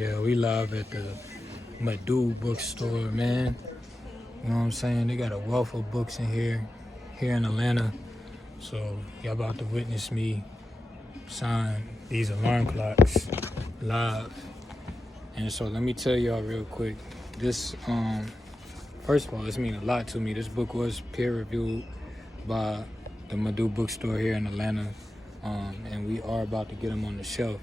Yeah, we live at the Medu Book Store, man. You know what I'm saying? They got a wealth of books in here in Atlanta. So y'all about to witness me sign these alarm clocks live. And so let me tell y'all real quick. This, first of all, this means a lot to me. This book was peer reviewed by the Medu Book Store here in Atlanta, and we are about to get them on the shelf.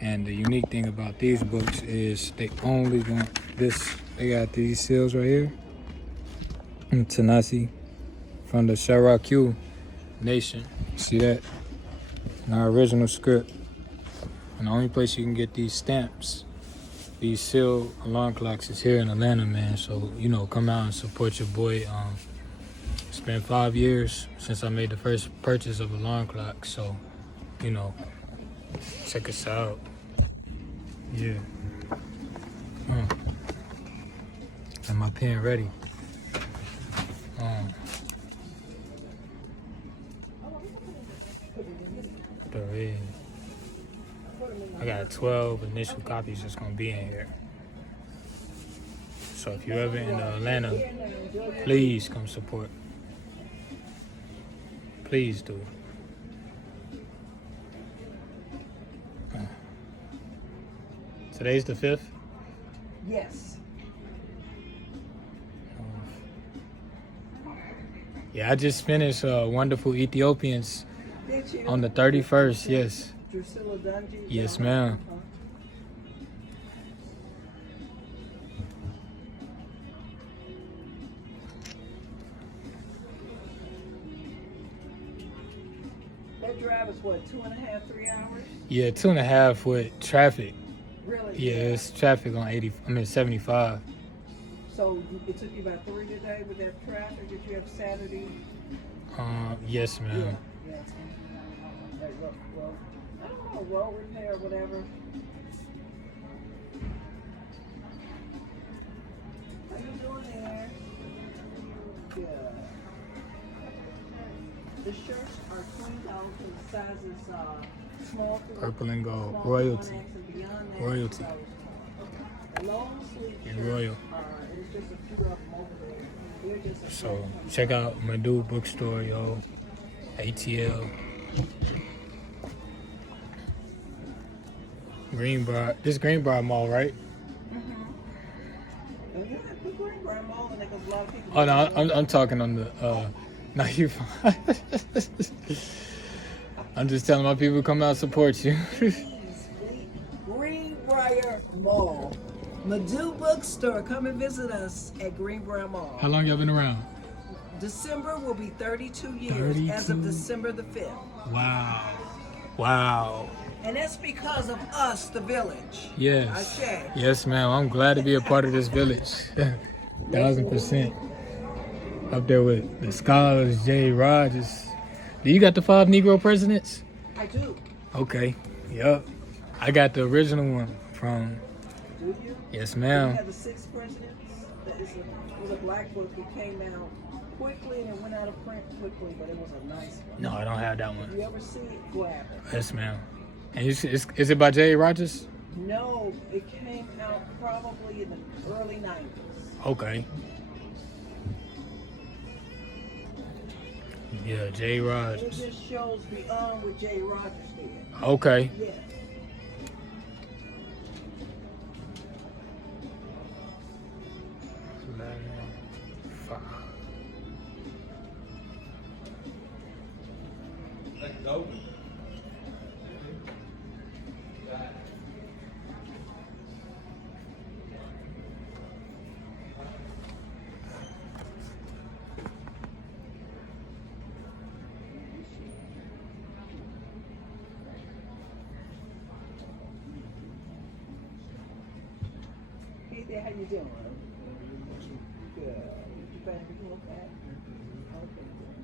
And the unique thing about these books is they only want this. They got these seals right here. Tanasi from the Cherokee Nation. See that? In our original script. And the only place you can get these stamps, these sealed alarm clocks, is here in Atlanta, man. So, you know, come out and support your boy. It's been 5 years since I made the first purchase of alarm clocks. So, you know, check us out. Yeah. And my pen ready. The red. I got 12 initial copies that's gonna be in here. So if you're ever in Atlanta, please come support. Please do. Today's the 5th? Yes. Yeah, I just finished Wonderful Ethiopians Did you? on the 31st, yes. Drusilla Dungy? Yes, ma'am. That drive is what, 2.5, 3 hours? Yeah, 2.5 with traffic. Really? Yeah, it's traffic on 75. So it took you about 3 today with that traffic that you have Saturday? Yes, ma'am. Yeah. That road, I don't know, road repair or whatever. How you doing there? Good. The shirts are $20 for the sizes small through Purple and gold. small Royalty. 1X and beyond that, Royalty. The long sleeve And shirts royal. it's just a few of them over there. They're just a So check out Medu Book Store, yo. ATL. Greenbrier. This Greenbrier Mall, right? And you have put Greenbrier Mall in there because a lot of people. Oh no, I'm talking on the. No, you. I'm just telling my people come out support you. Greenbrier Mall. Medu Book Store. Come and visit us at Greenbrier Mall. How long y'all been around? December will be 32 years as of December the 5th. Wow. Wow. And that's because of us, the village. Yes. Ashe. Yes, ma'am. I'm glad to be a part of this village. 1000%. Up there with the scholars, J. Rogers. Do you got the 5 Negro presidents? I do. Okay. Yup. I got the original one from. Do you? Yes, We ma'am. have the 6 presidents. It was a black book. It came out quickly and it went out of print quickly, but it was a nice one. No, I don't have that If one. you ever see it, grab it. Yes, ma'am. And is it by J. Rogers? No, it came out probably in the early 90s. Okay. Yeah, J. It Rogers. just shows beyond what J. Rogers did. Okay. Yeah. Hey there, how you doing? Good. You better be okay? Okay, good.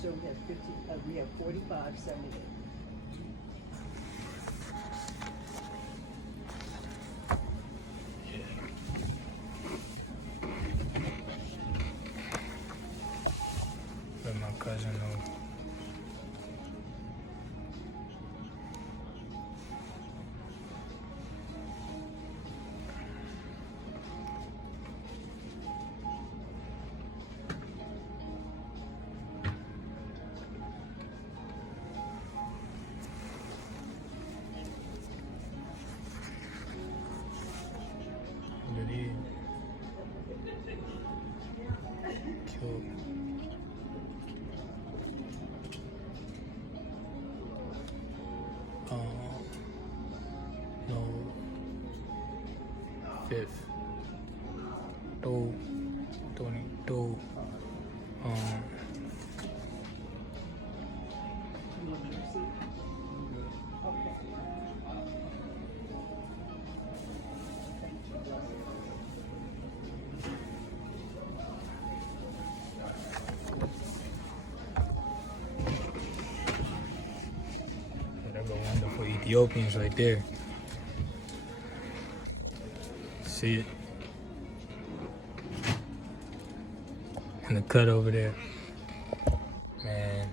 So we have 50, we have 45.78. Let my cousin know. No, 5th, 22. You want to see? Okay. That go wonderful Ethiopians right there. See it? And the cut over there. Man.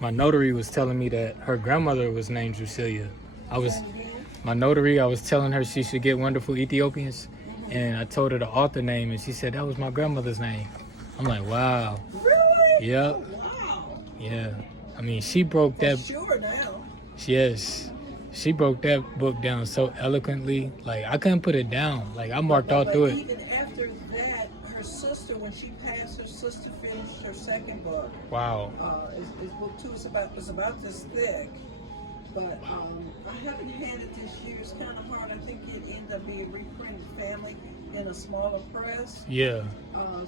My notary was telling me that her grandmother was named Drusilia. My notary, I was telling her she should get Wonderful Ethiopians. And I told her the author name, and she said that was my grandmother's name. I'm like, wow. Really? Yep. Oh, wow. Yeah. I mean, she broke that. Sure now. Yes. She broke that book down so eloquently. Like, I couldn't put it down. Like, I marked all through it. Even after that, her sister, when she passed, her sister finished her second book. Wow. It's book 2. It's about this thick. But I haven't had it this year. It's kind of hard. I think it ended up being reprinted family in a smaller press. Yeah.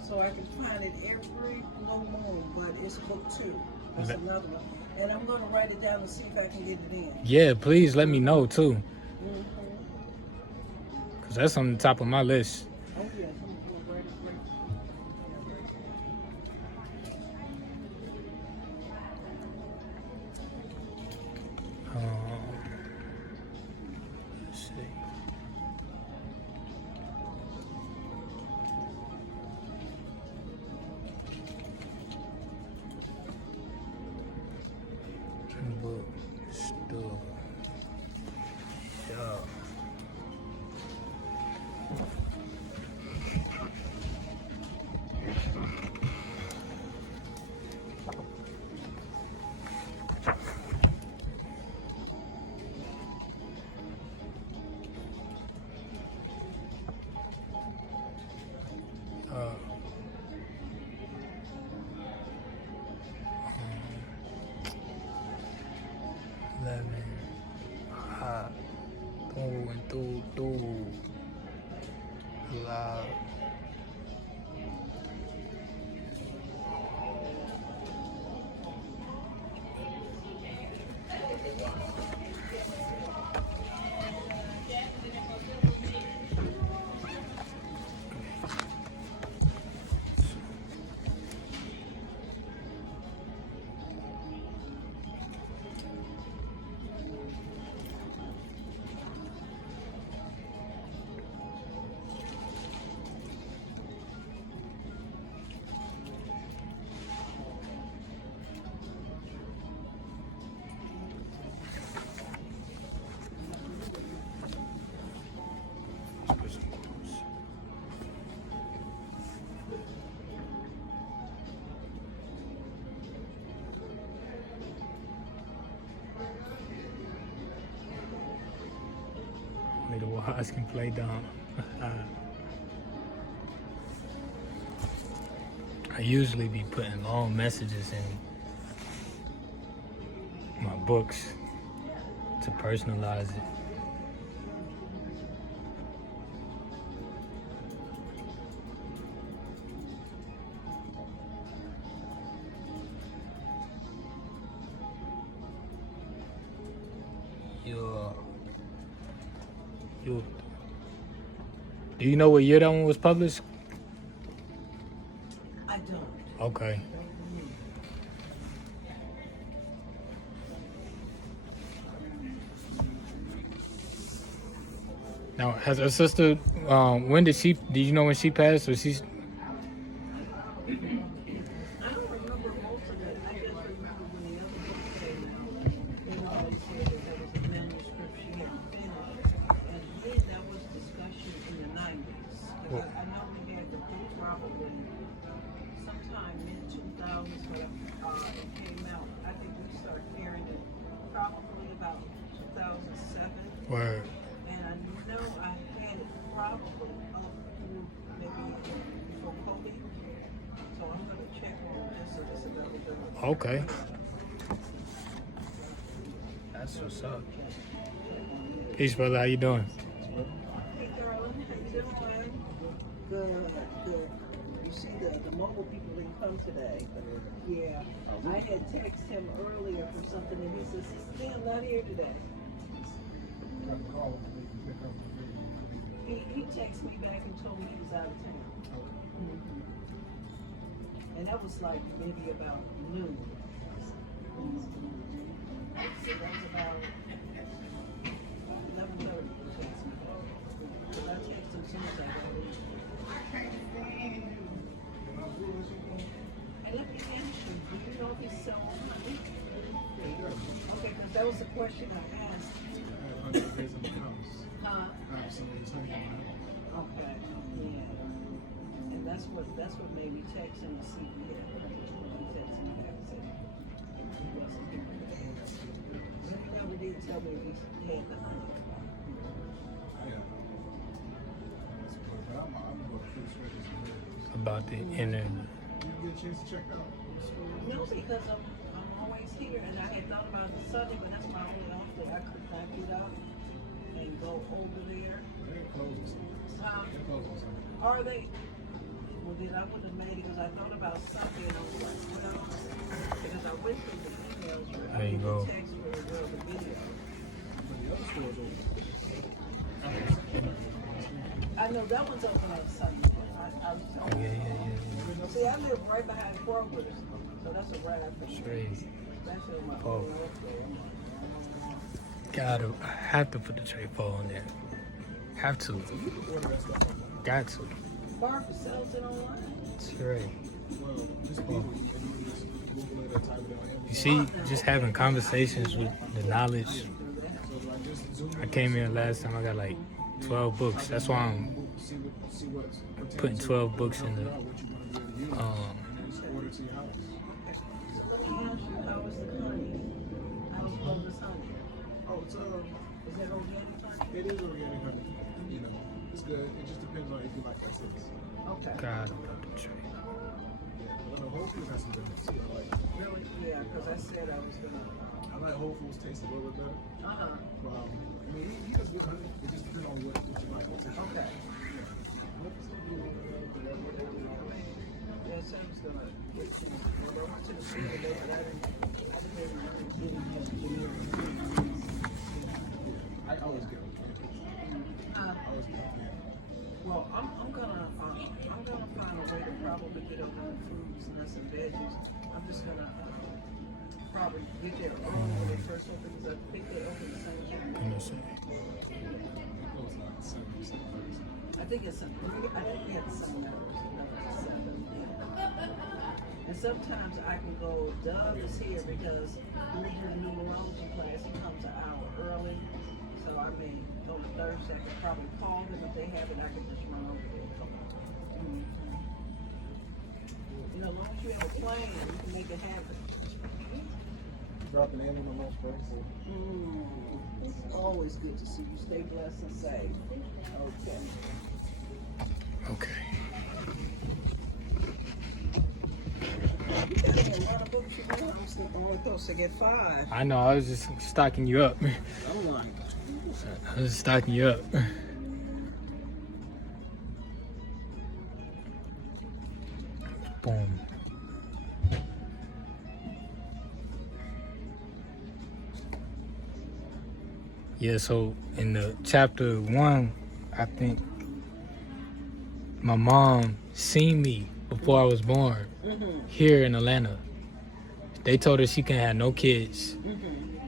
So I can find it every blue moon. But it's book 2. That's another one. And I'm going to write it down and see if I can get it in. Yeah, please let me know too. Because that's on the top of my list. Oh, yeah. I'm going to write it. Let's see. Book Store. Yeah. Medu Book can play dumb. I usually be putting long messages in my books to personalize it. Do you know what year that one was published? I don't. Okay. Now, has her sister? When did she? Did you know when she passed? Or she's? I don't remember most of it. I just remember when the other book came out. They always said that there was a manuscript she hadn't finished. And then there was discussion in the 90s. I know we had the book probably sometime mid-2000s, but it came out. I think we started hearing it probably about 2007. Word. And I know I had it probably up through maybe before COVID. So I'm going to check on this so this is Okay. That's what's up. Peace, brother. How you doing? Hey, darling, how you doing? Good, good. You see, the mobile people didn't come today. Yeah, I had texted him earlier for something, and he says, "Sister, I'm not here today." He texted me back and told me he was out of town. And that was like maybe about noon. So that was about 11:30. Because I texted him soon as I got in. And let me ask you, do you know if he's selling honey? Okay, because that was the question I asked. Huh? Okay, yeah. And that's what made me text him to see if he had it. He texted me back and said he wasn't here. He never did tell me if he had the honey. About the internet. No, because I'm always here, and I had thought about it Sunday, but that's my only off day. I could not get up and go over there. Are they? Well, then I wouldn't have made it because I thought about Sunday and I was like, well, because I went through the emails for There you go. the text for the video. I know that one's open on Sunday. I was Oh, yeah. See, I live right behind Kroger's, so that's a right after me. Crazy. Especially my Oh. old Gotta, I have to put the tray pole in there. Have to. Got to. Barbara sells it online. That's right. You see, just having conversations with the knowledge. I came here last time, I got like 12 books. That's why I'm putting 12 books in the So let me ask you, how is the honey? How's Bogus honey? Oh, it's Is that organic honey? it is organic honey. You know, it's good. It just depends on if you like that taste. Okay. God about the tray. Yeah, but the Whole Foods has some difference too. I like. Really? Yeah, because I said I was gonna. I like Whole Foods taste a little bit better. Uh-huh. But, I mean, he does good honey. It just depends on what you like. Okay. Yeah, so I was gonna get you. Well, I went to the store today, but I didn't really get any I always get it. I always get it. Well, I'm gonna find a way to probably get up on fruits and nuts and veggies. I'm just gonna probably get there early when they first open, because I think they open the same time. Let me see. I think it's some. I think we have some hours. And sometimes I can go. Dove is here because when we do the numerology class, he comes an hour early. So I mean, on a Thursday, I could probably call them if they have it. I can just run over there. You know, as long as you have a plan, you can make it happen. Dropping in on the lunch break. So. It's always good to see you. Stay blessed and safe. Okay. Okay. You got a lot of books you want. I was only supposed to get 5. I know, I was just stocking you up. I'm like, I was stocking you up. Boom. Yeah, so in the chapter 1, I think my mom seen me before I was born here in Atlanta. They told her she couldn't have no kids.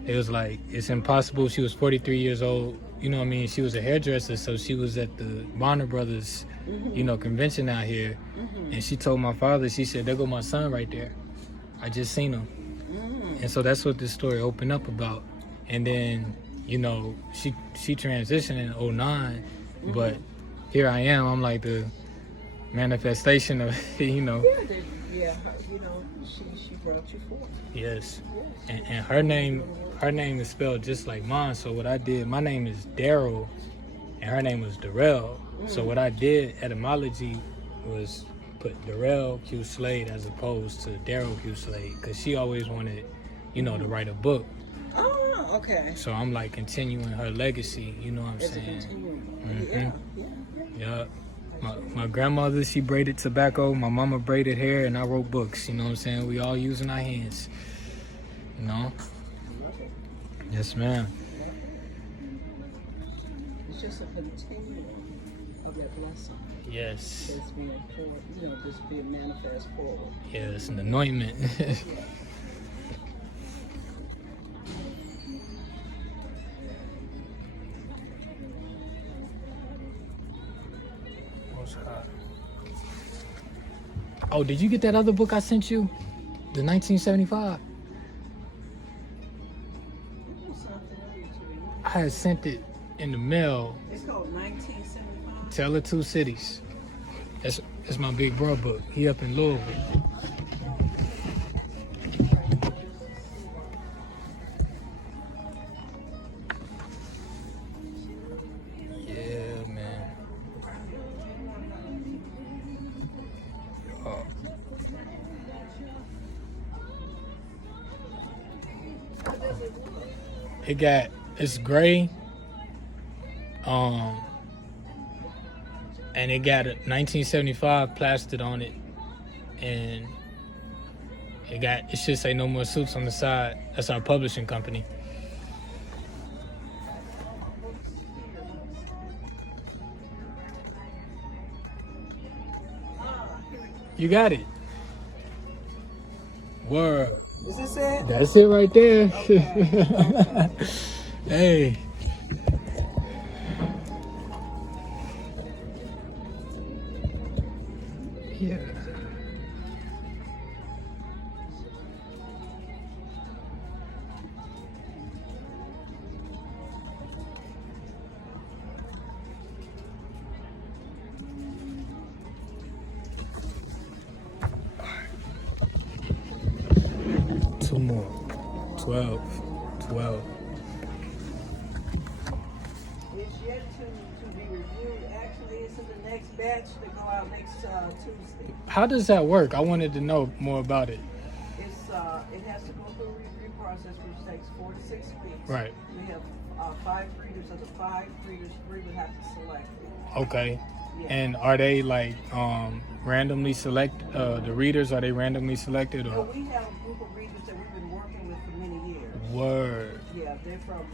It was like, it's impossible. She was 43 years old. You know what I mean? She was a hairdresser, so she was at the Warner Brothers, you know, convention out here. And she told my father, she said, there go my son right there. I just seen him. And so that's what this story opened up about. And then, you know, she transitioned in 09, but here I am. I'm like the manifestation of, you know. yeah, you know, she brought you forth. Yes. And her name is spelled just like mine. So what I did, my name is Daryl, and her name was Darrell. So what I did, etymology, was put Darrell Q. Slade as opposed to Daryl Q. Slade because she always wanted, you know, to write a book. Oh, okay. So I'm like continuing her legacy, you know what I'm As a saying? continuum. Yeah. My grandmother, she braided tobacco. My mama braided hair, and I wrote books. You know what I'm saying? We all using our hands. You know? Yes, ma'am. It's just a continuum of that blessing. Yes. That's being forward, you know, just being manifest forward. Yeah, it's an anointment. What's hot? Oh, did you get that other book I sent you? The 1975? I had sent it in the mail. It's called 1975. Tale of Two Cities. That's my big bro book. He up in Louisville. Yeah, man. Oh. It's gray. And it got a 1975 plastered on it, and it should say No More Suits on the side. That's our publishing company. You got it. Word. Is this it? That's it right there. Okay. Hey. Yeah. Two more. 12. It's yet to be reviewed. Actually, it's in the next batch to go out next Tuesday. How does that work? I wanted to know more about it. It has to go through a review process, which takes 4 to 6 weeks. Right. We have 5 readers. Of the 5 readers, 3 would have to select it. Okay. Yeah. And are they like randomly the readers? Are they randomly selected or? Well, we have a group of readers that we've been working with for many years. Word. Yeah, they're from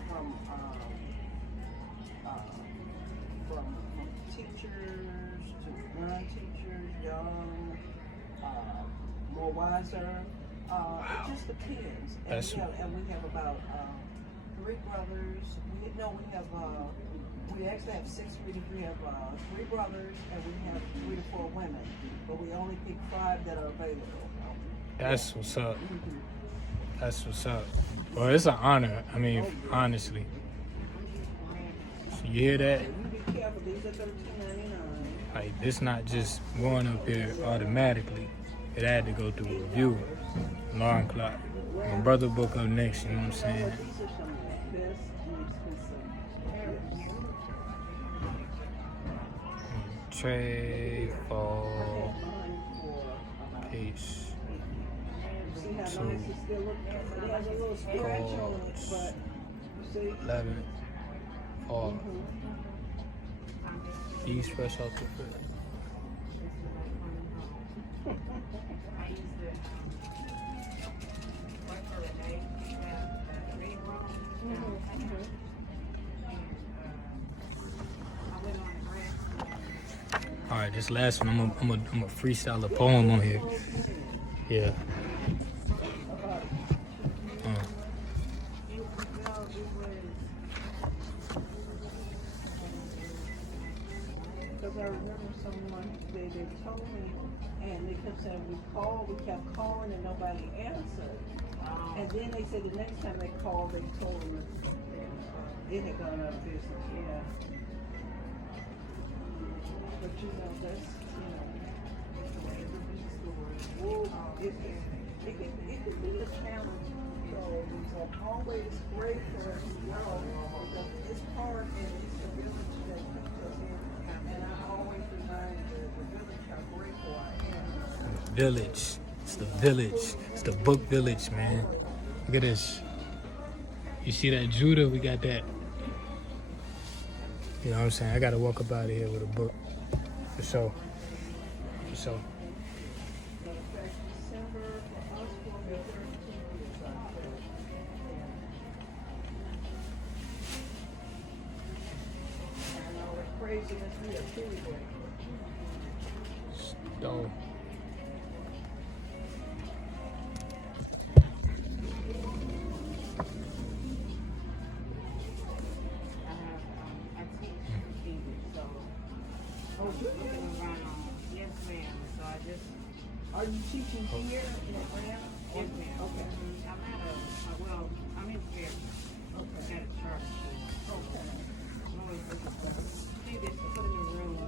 teachers to non-teachers, young, more wiser. It just depends. And we have about 3 brothers. We actually have 6 readers. We have 3 brothers, and we have 3 to 4 women. But we only pick 5 that are available. That's what's up. Mm-hmm. That's what's up. Well, it's an honor. I mean, honestly. So you hear that? You be careful. These are $13.99. Like, this not just going up here automatically. It had to go through a review. Alarm clock. My brother book up next, you know what I'm saying? These are some of the best and expensive. Trey, fall, peace. See how nice it still looks? It has a little scratch on it, but you see? 11, fall. These fresh out the fridge. All right, this last one, I'm a freestyle a poem on here. Yeah. Because I remember someone, they told me, and they kept saying, we kept calling and nobody answered. And then they said the next time they called, they told them it had gone out of business, yeah. But that's, it could be a challenge. So it's always great for us to know because it's hard and it's the village that keeps us in. And I always remind the village how grateful I am. Village. It's the village. It's the book village, man. Look at this. You see that Judah? We got that. You know what I'm saying? I gotta walk up out of here with a book. For sure. For sure. December for us will be 13 years, I think. And all the craziness we are truly grateful. So, I teach English, so Oh, do you? looking around. Yes, ma'am. So I just Are you teaching here in Atlanta? yes, ma'am. Okay. I'm at well, I'm in Fairfield Okay. at a charter school. Okay. I'm always looking for students to put in the room.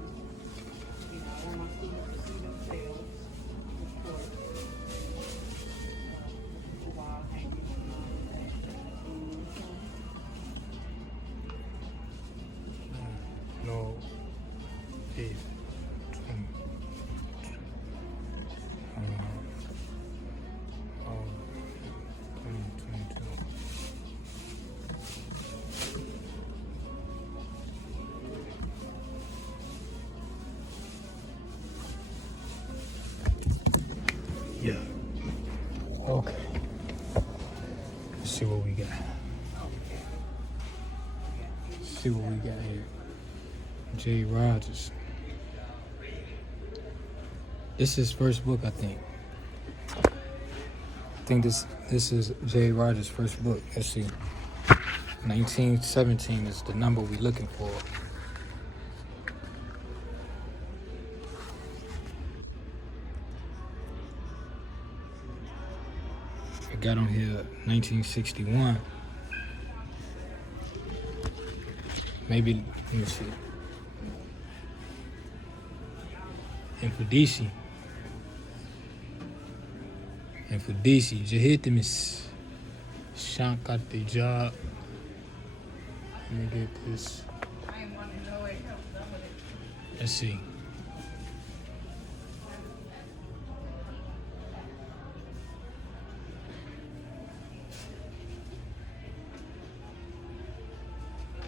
You know, I want my students to see themselves, of course. While hanging and all of that. no. If. Oh, 2022. Yeah. Okay. Let's see what we got. See what we got here. Jay Rogers. This is his first book, I think. I think this is Jay Rogers' first book. Let's see. 1917 is the number we're looking for. I got on here 1961. Maybe, let me see. And for DC. And for DC, Jahitimis Shank got the job. Let me get this. I ain't want to know it helps them with it. Let's see.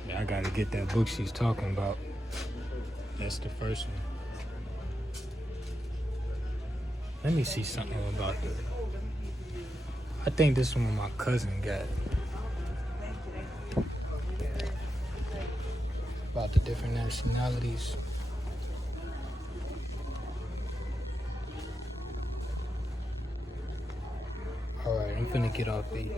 Yeah, I gotta get that book she's talking about. That's the first one. Let me see something about the. I think this one my cousin got. About the different nationalities. Alright, I'm finna get off the.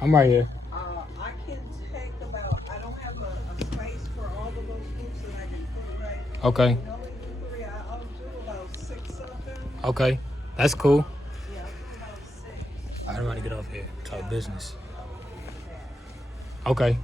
I'm right here. I can take about, I don't have a space for all of those books that I can put right. Okay, You know, three, I'll do about 6 of them. okay. That's cool. Yeah, I'll do about 6. I'm about to get off here. Talk business. Okay.